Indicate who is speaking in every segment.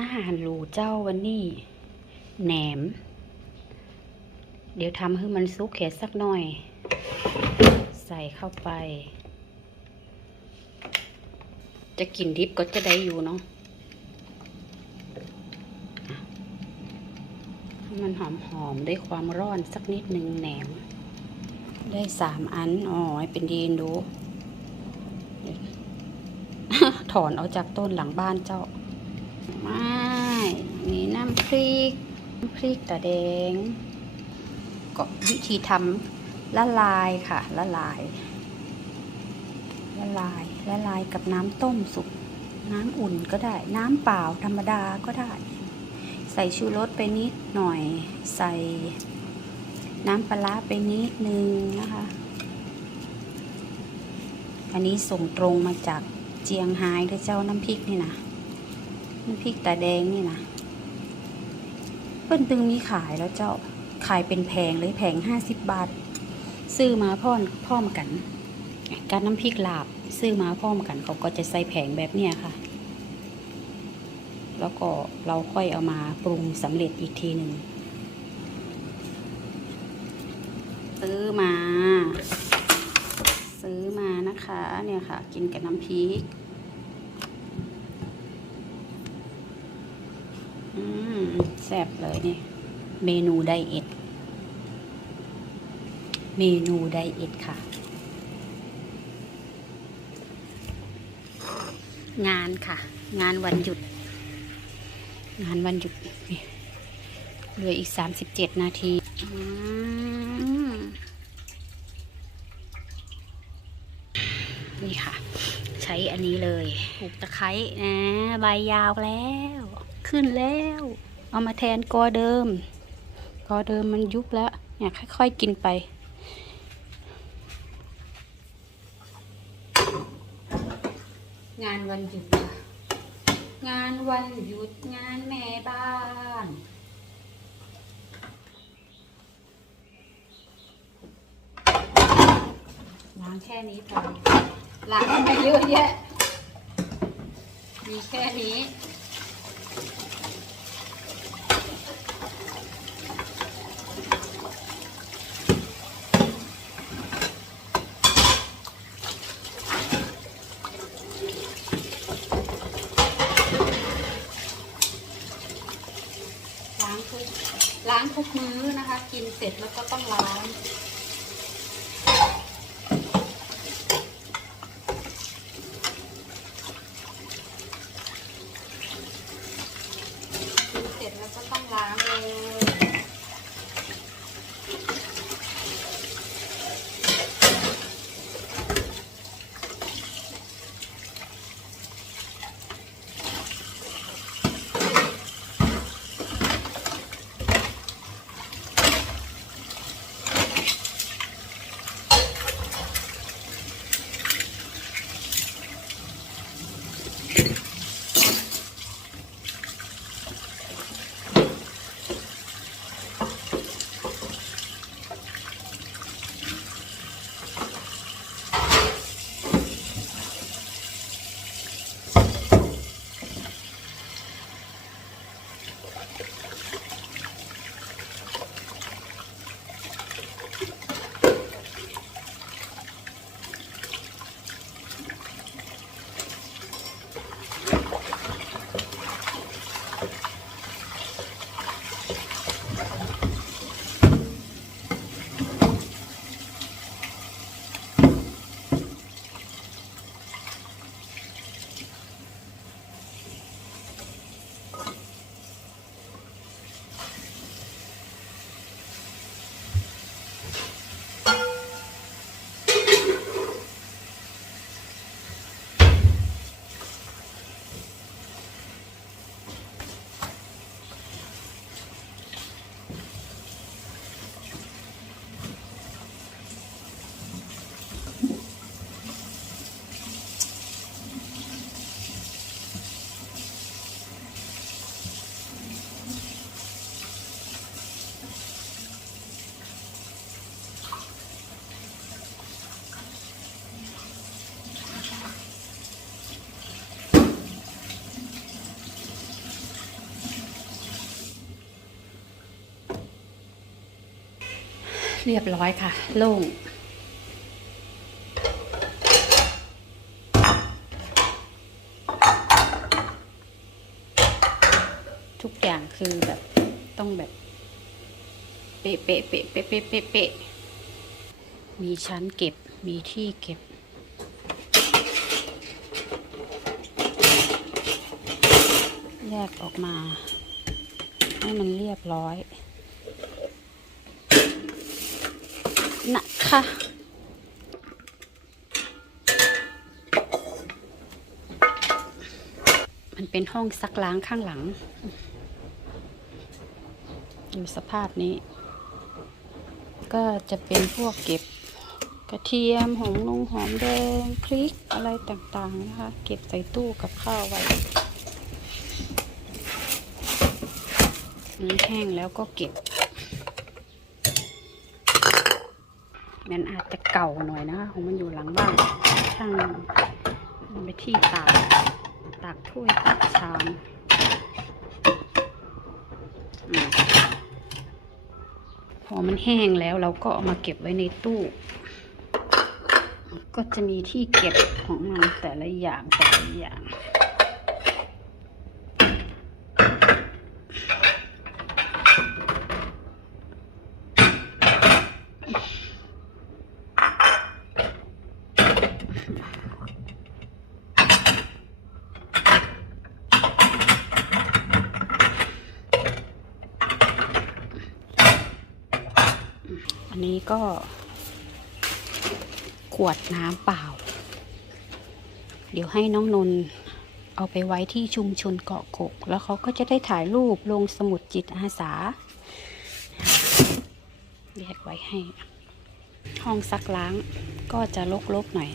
Speaker 1: อาหารหรูเจ้าวันนี้แหนม เดี๋ยวทำให้มันซุกเขตสักหน่อย ใส่เข้าไป จะกินดิบก็จะได้อยู่เนาะอะให้มันหอมๆได้ความร้อนสักนิดหนึ่งแหนม ได้สามอันอ๋อเป็นดีนดู ถอนเอาจากต้นหลังบ้านเจ้า ไม่มีน้ำพริกน้ำพริกตาแดงก็วิธีทำละลายค่ะ ละลาย ละลาย ละลายกับน้ำต้มสุก น้ำอุ่นก็ได้ น้ำเปล่าธรรมดาก็ได้ ใส่ชูรสไปนิดหน่อย ใส่น้ำปลาไปนิดนึงนะคะ อันนี้ส่งตรงมาจากเจียงไฮ้ด้วยเจ้าน้ำพริกนี่นะ พริกตาแดงนี่นะเปิ้นตึงมีขายแล้วเจ้าขายเป็นแพงเลยแพงห้าสิบบาท ซื้อมาพร้อมพร้อมกัน การน้ำพริกลาบซื้อมาพร้อมกันเขาก็จะใส่แผงแบบเนี้ยค่ะ แล้วก็เราค่อยเอามาปรุงสำเร็จอีกทีหนึ่งซื้อมา ซื้อมานะคะเนี่ยค่ะ กินกับน้ำพริก อืม แซ่บเลยเนี่ยเมนูไดเอทเมนูไดเอทค่ะ งานค่ะ งานวันหยุด งานวันหยุดเหลืออีกสามสิบเจ็ดนาทีนี่ค่ะ ใช้อันนี้เลยปลูกตะไคร้นะใบยาวแล้ว ขึ้นแล้ว เอามาแทนกอเดิม กอเดิมมันยุบแล้ว เนี่ยค่อยๆกินไปงานวันหยุด งานวันหยุดงานแม่บ้านล้างแค่นี้พอล้างไม่เยอะแยะ มีแค่นี้ ล้างทุกล้างทุกมื้อนะคะ กินเสร็จแล้วก็ต้องล้าง เรียบร้อยค่ะ โล่งทุกอย่างคือแบบต้องแบบ เป๊ะเป๊ะเป๊ะเป๊ะเป๊ะเป๊ะเป๊ะมีชั้นเก็บมีที่เก็บ แยกออกมา ให้มันเรียบร้อย นะคะ มันเป็นห้องซักล้างข้างหลังอยู่สภาพนี้ ก็จะเป็นพวกเก็บกระเทียมหอมนงหอมแดงพริกอะไรต่างๆนะคะ เก็บใส่ตู้กับข้าวไว้แห้งแล้วก็เก็บ มันอาจจะเก่าหน่อยนะคะของมันอยู่หลังบ้านช่างไปที่ตากตากถ้วยตากชามพอมันแห้งแล้วเราก็เอามาเก็บไว้ในตู้ ก็จะมีที่เก็บของมันแต่ละอย่างแต่ละอย่าง อันนี้ก็ ขวดน้ำเปล่า เดี๋ยวให้น้องนนท์เอาไปไว้ที่ชุมชนเกาะกก แล้วเขาก็จะได้ถ่ายรูปลงสมุดจิตอาสาแยกไว้ให้ ห้องซักล้างก็จะลกๆหน่อย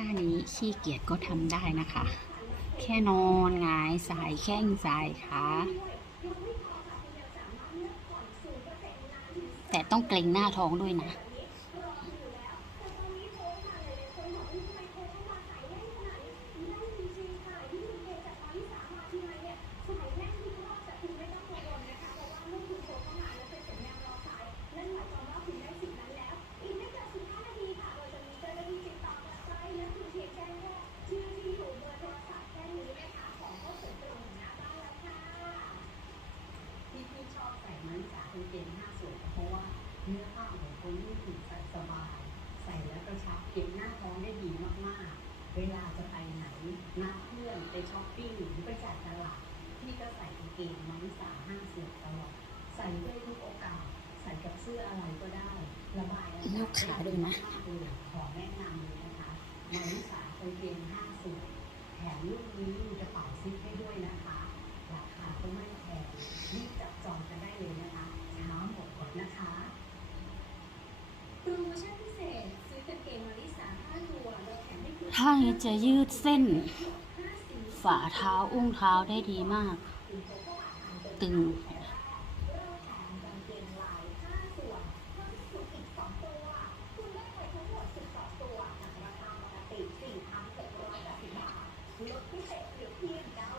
Speaker 1: ท่านี้ขี้เกียจก็ทำได้นะคะ แค่นอนหงายสายแข้งสายขาแต่ต้องเกรงหน้าท้องด้วยนะ
Speaker 2: ด้วยลูกโอกาสใส่กับเสื้ออะไรก็ได้ระบายนอก
Speaker 1: ขาดูนะ
Speaker 2: ขอแนะนำเลยนะคะมาริสาเคยเรียนห้าสิบแถมลูกนี้มีกระเป๋าซิปให้ด้วยนะคะราคาก็ไม่แพงรีบจับจองกันได้เลยนะคะเช้าหมดก่อนนะคะ
Speaker 3: โปรโมชั่นพิเศษซื้อกางเกงมาริสาห้าตัวเราแถมให้คุณ
Speaker 1: ท่า
Speaker 3: นี้จะยืดเส้น ฝ่าเท้าอุ้งเท้าได้ดีมาก ตึง here now.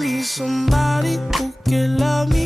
Speaker 4: I need somebody who can love me.